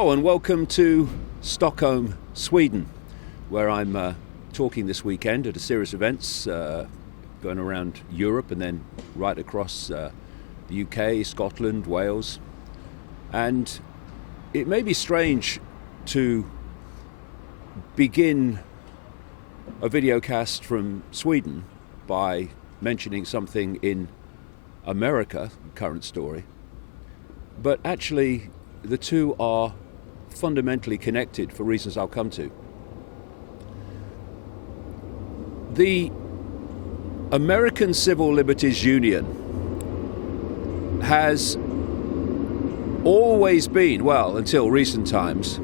Hello and welcome to Stockholm, Sweden, where I'm talking this weekend at a series of events going around Europe and then right across the UK, Scotland, Wales. And it may be strange to begin a videocast from Sweden by mentioning something in America, current story, but actually the two are fundamentally connected for reasons I'll come to. The American Civil Liberties Union has always been, well, until recent times,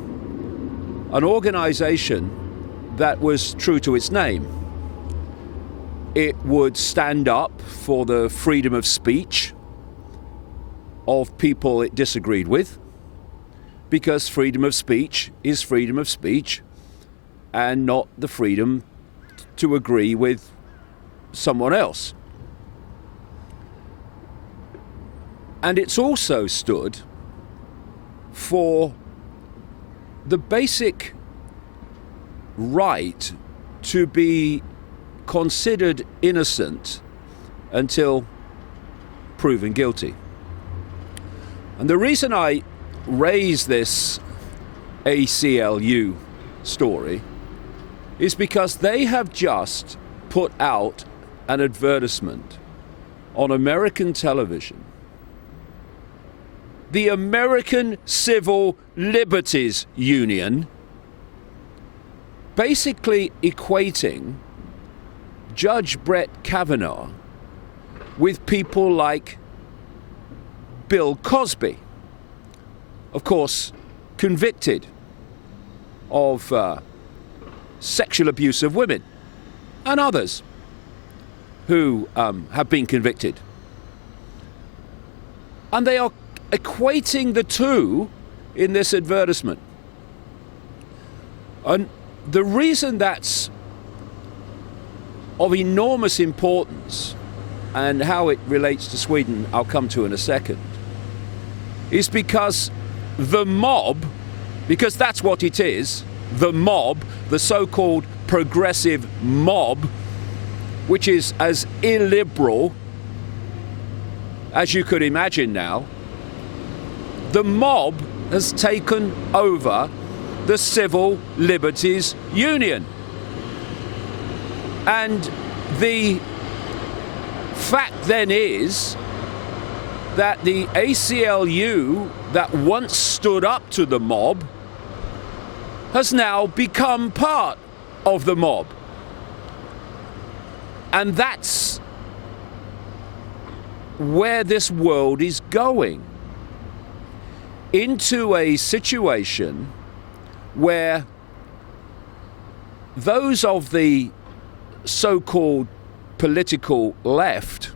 an organization that was true to its name. It would stand up for the freedom of speech of people it disagreed with, because freedom of speech is freedom of speech and not the freedom to agree with someone else. And it's also stood for the basic right to be considered innocent until proven guilty. And the reason I raise this ACLU story is because they have just put out an advertisement on American television. The American Civil Liberties Union basically equating Judge Brett Kavanaugh with people like Bill Cosby, of course, convicted of sexual abuse of women, and others who have been convicted. And they are equating the two in this advertisement. And the reason that's of enormous importance and how it relates to Sweden, I'll come to in a second, is because the mob, because that's what it is, the mob, the so-called progressive mob, which is as illiberal as you could imagine now, the mob has taken over the Civil Liberties Union. And the fact then is that the ACLU that once stood up to the mob has now become part of the mob. And that's where this world is going. Into a situation where those of the so-called political left,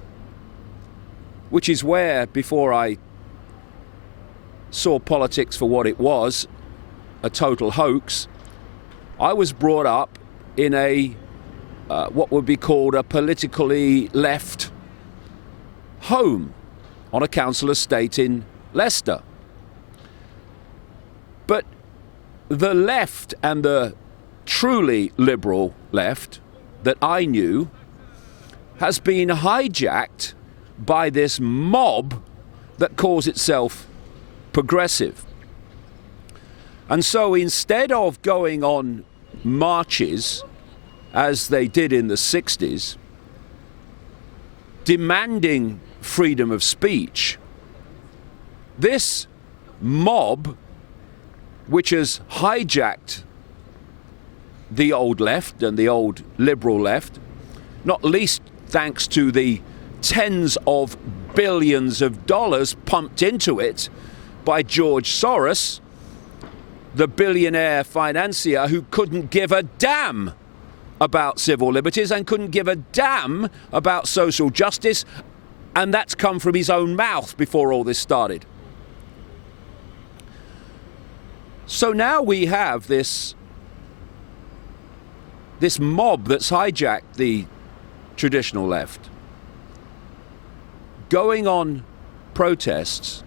which is where, before I saw politics for what it was, a total hoax, I was brought up in a what would be called a politically left home on a council estate in Leicester. But the left and the truly liberal left that I knew has been hijacked by this mob that calls itself progressive. And so instead of going on marches, as they did in the 60s, demanding freedom of speech, this mob, which has hijacked the old left and the old liberal left, not least thanks to the tens of billions of dollars pumped into it by George Soros, the billionaire financier who couldn't give a damn about civil liberties and couldn't give a damn about social justice, and that's come from his own mouth before all this started. So now we have this mob that's hijacked the traditional left, going on protests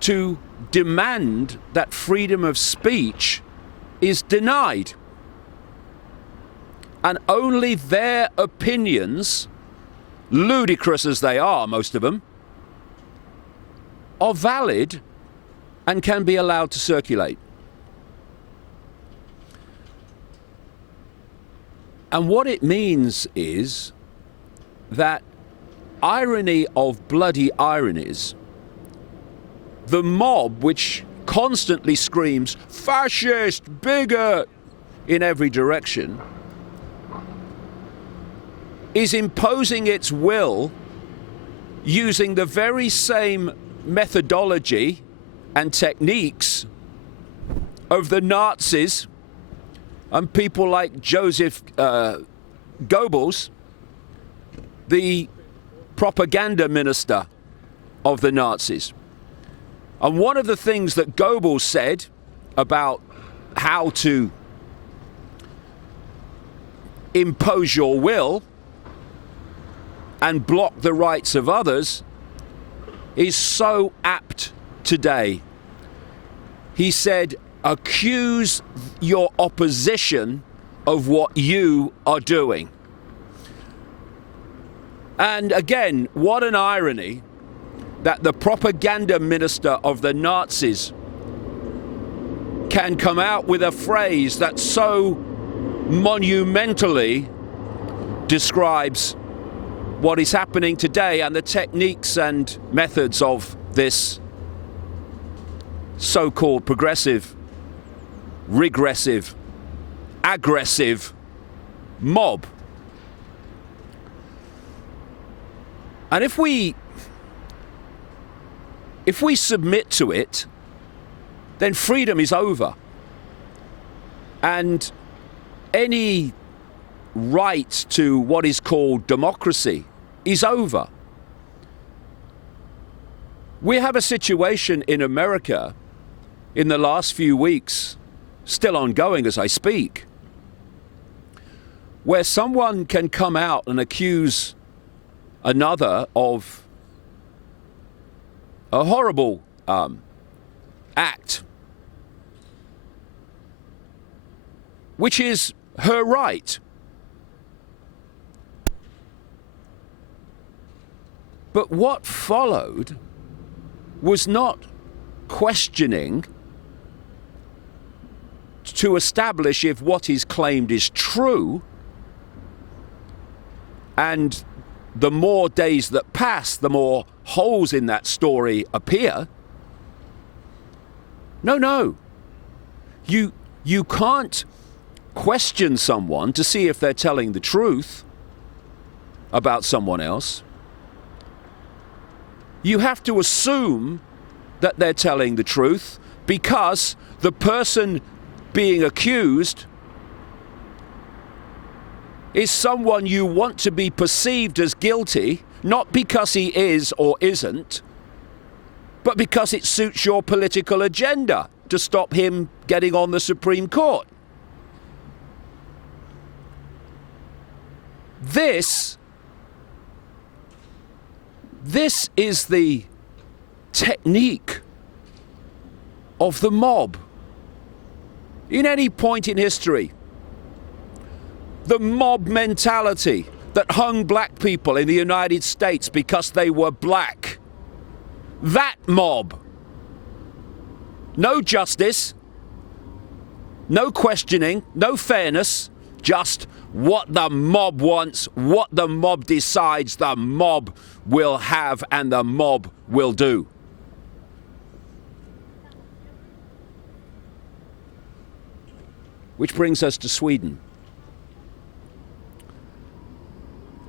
to demand that freedom of speech is denied. And only their opinions, ludicrous as they are, most of them, are valid and can be allowed to circulate. And what it means is that irony of bloody ironies, the mob which constantly screams fascist, bigot in every direction, is imposing its will using the very same methodology and techniques of the Nazis and people like Joseph Goebbels, the propaganda minister of the Nazis. And one of the things that Goebbels said about how to impose your will and block the rights of others is so apt today. He said, accuse your opposition of what you are doing. And again, what an irony that the propaganda minister of the Nazis can come out with a phrase that so monumentally describes what is happening today and the techniques and methods of this so-called progressive, regressive, aggressive mob. And if we submit to it, then freedom is over. And any right to what is called democracy is over. We have a situation in America in the last few weeks, still ongoing as I speak, where someone can come out and accuse another of a horrible act, which is her right. But what followed was not questioning to establish if what is claimed is true. And the more days that pass, the more holes in that story appear. No. You can't question someone to see if they're telling the truth about someone else. You have to assume that they're telling the truth because the person being accused is someone you want to be perceived as guilty, not because he is or isn't, but because it suits your political agenda to stop him getting on the Supreme Court. This is the technique of the mob. In any point in history, the mob mentality that hung black people in the United States because they were black. That mob. No justice, no questioning, no fairness, just what the mob wants, what the mob decides the mob will have and the mob will do. Which brings us to Sweden.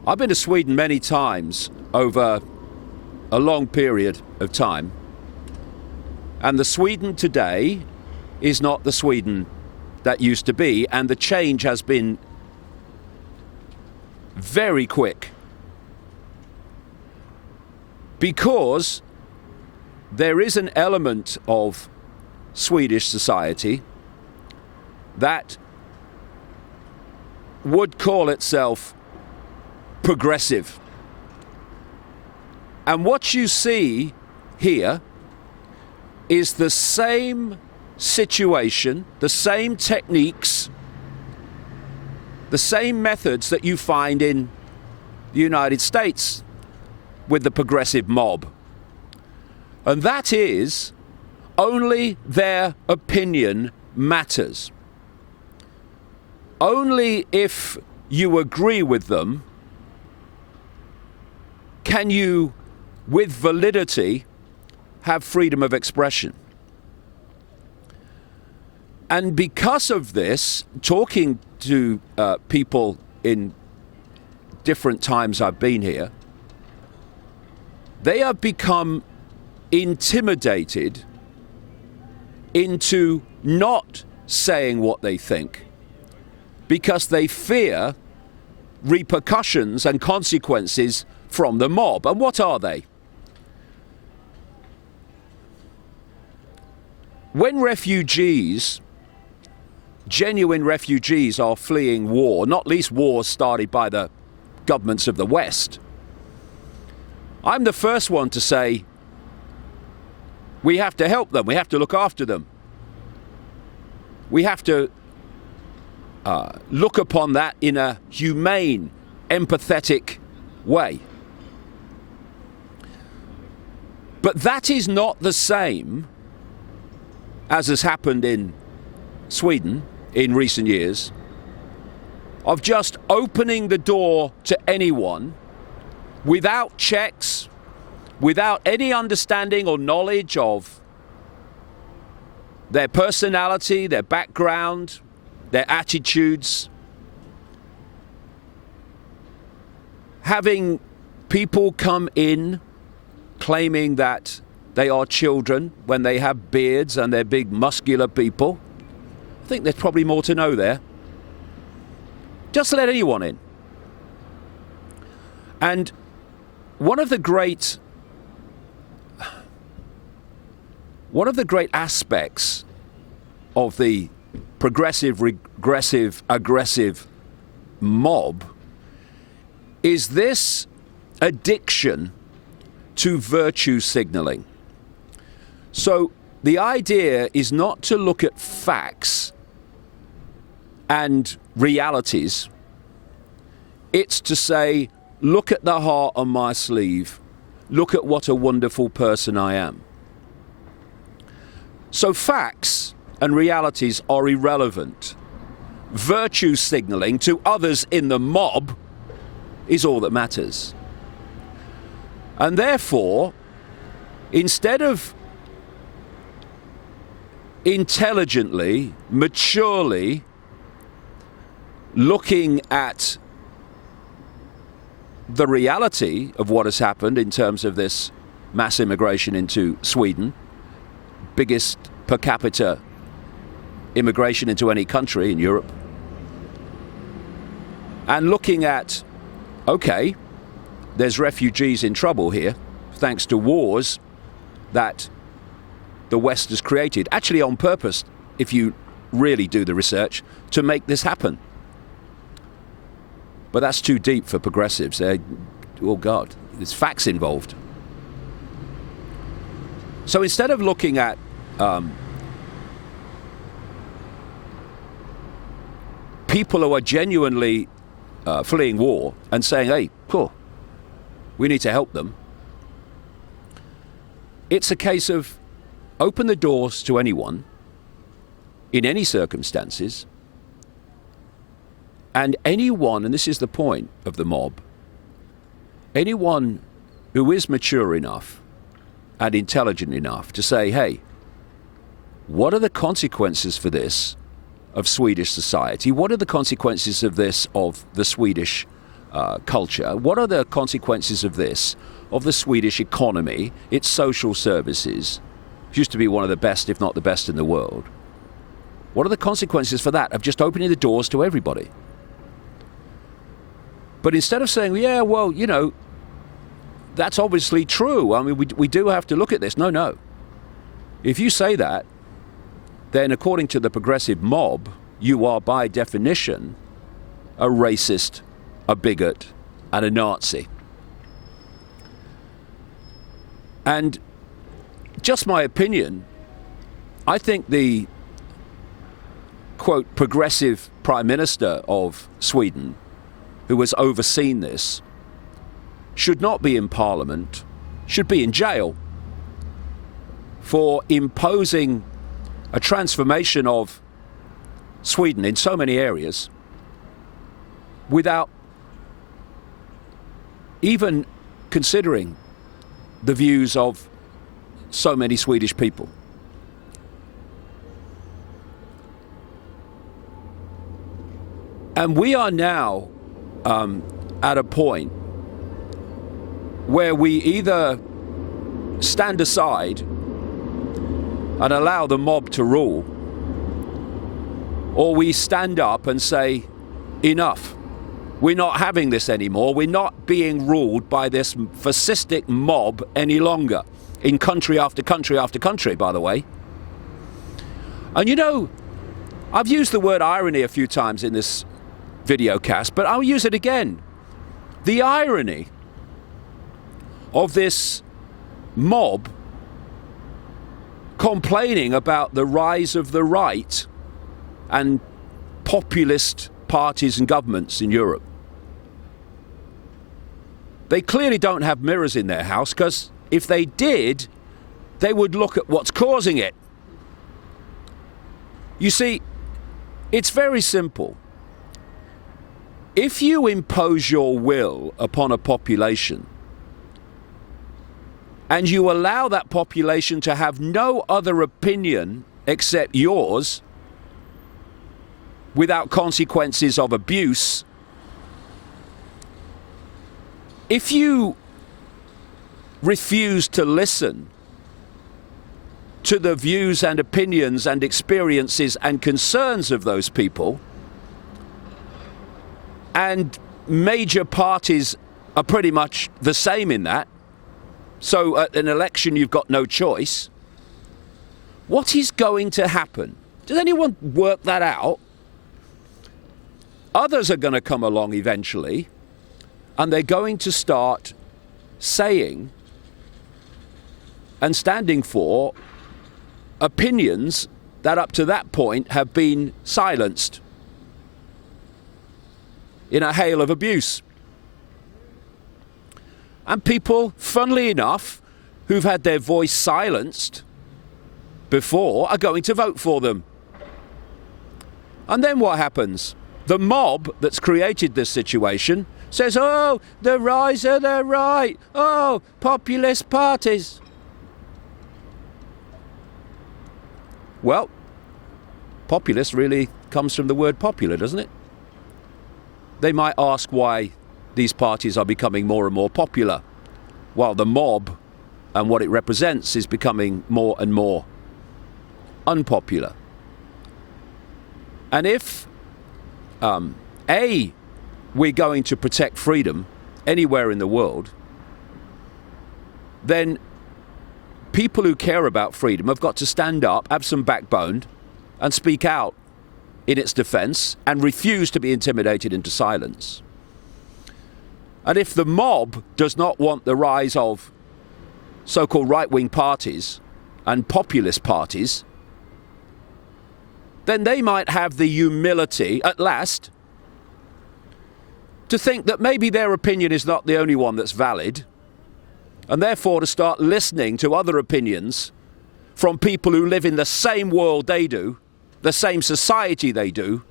I've been to Sweden many times over a long period of time. And the Sweden today is not the Sweden that used to be, and the change has been very quick. Because there is an element of Swedish society that would call itself progressive. And what you see here is the same situation, the same techniques, the same methods that you find in the United States with the progressive mob. And that is, only their opinion matters. Only if you agree with them can you, with validity, have freedom of expression. And because of this, talking to people in different times I've been here, they have become intimidated into not saying what they think because they fear repercussions and consequences from the mob. And what are they? When refugees, genuine refugees, are fleeing war, not least wars started by the governments of the West, I'm the first one to say we have to help them, we have to look after them. We have to look upon that in a humane, empathetic way. But that is not the same as has happened in Sweden in recent years, of just opening the door to anyone without checks, without any understanding or knowledge of their personality, their background, their attitudes. Having people come in claiming that they are children when they have beards and they're big muscular people. I think there's probably more to know there. Just let anyone in. And one of the great aspects of the progressive, regressive, aggressive mob is this addiction to virtue signaling. So the idea is not to look at facts and realities. It's to say, look at the heart on my sleeve. Look at what a wonderful person I am. So facts and realities are irrelevant. Virtue signaling to others in the mob is all that matters. And therefore, instead of intelligently, maturely looking at the reality of what has happened in terms of this mass immigration into Sweden, biggest per capita immigration into any country in Europe, and looking at, okay, there's refugees in trouble here thanks to wars that the West has created, actually on purpose, if you really do the research, to make this happen. But that's too deep for progressives. Oh God, there's facts involved. So instead of looking at people who are genuinely fleeing war and saying, hey, cool, we need to help them, it's a case of open the doors to anyone in any circumstances, and anyone, and this is the point of the mob, anyone who is mature enough and intelligent enough to say, hey, what are the consequences for this of Swedish society? What are the consequences of this of the Swedish culture? What are the consequences of this of the Swedish economy, its social services? It used to be one of the best, if not the best in the world. What are the consequences for that of just opening the doors to everybody? But instead of saying, yeah, well, you know, that's obviously true. I mean, we do have to look at this. No. If you say that, then according to the progressive mob, you are by definition a racist, a bigot, and a Nazi. And just my opinion, I think the, quote, progressive Prime Minister of Sweden, who has overseen this, should not be in Parliament, should be in jail for imposing a transformation of Sweden in so many areas without even considering the views of so many Swedish people. And we are now at a point where we either stand aside and allow the mob to rule, or we stand up and say, enough. We're not having this anymore. We're not being ruled by this fascistic mob any longer, in country after country after country, by the way. And you know, I've used the word irony a few times in this videocast, but I'll use it again. The irony of this mob complaining about the rise of the right and populist parties and governments in Europe. They clearly don't have mirrors in their house, because if they did, they would look at what's causing it. You see, it's very simple. If you impose your will upon a population and you allow that population to have no other opinion except yours without consequences of abuse, if you refuse to listen to the views and opinions and experiences and concerns of those people, and major parties are pretty much the same in that, so at an election you've got no choice, what is going to happen? Does anyone work that out? Others are going to come along eventually, and they're going to start saying and standing for opinions that up to that point have been silenced in a hail of abuse. And people, funnily enough, who've had their voice silenced before are going to vote for them. And then what happens? The mob that's created this situation says, oh, the rise of the right, oh, populist parties. Well, populist really comes from the word popular, doesn't it? They might ask why these parties are becoming more and more popular, while the mob and what it represents is becoming more and more unpopular. And if, we're going to protect freedom anywhere in the world, then people who care about freedom have got to stand up, have some backbone, and speak out in its defense and refuse to be intimidated into silence. And if the mob does not want the rise of so-called right-wing parties and populist parties, then they might have the humility, at last, to think that maybe their opinion is not the only one that's valid, and therefore to start listening to other opinions from people who live in the same world they do, the same society they do,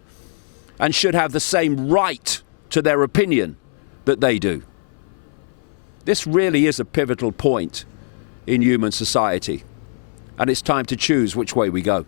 and should have the same right to their opinion that they do. This really is a pivotal point in human society, and it's time to choose which way we go.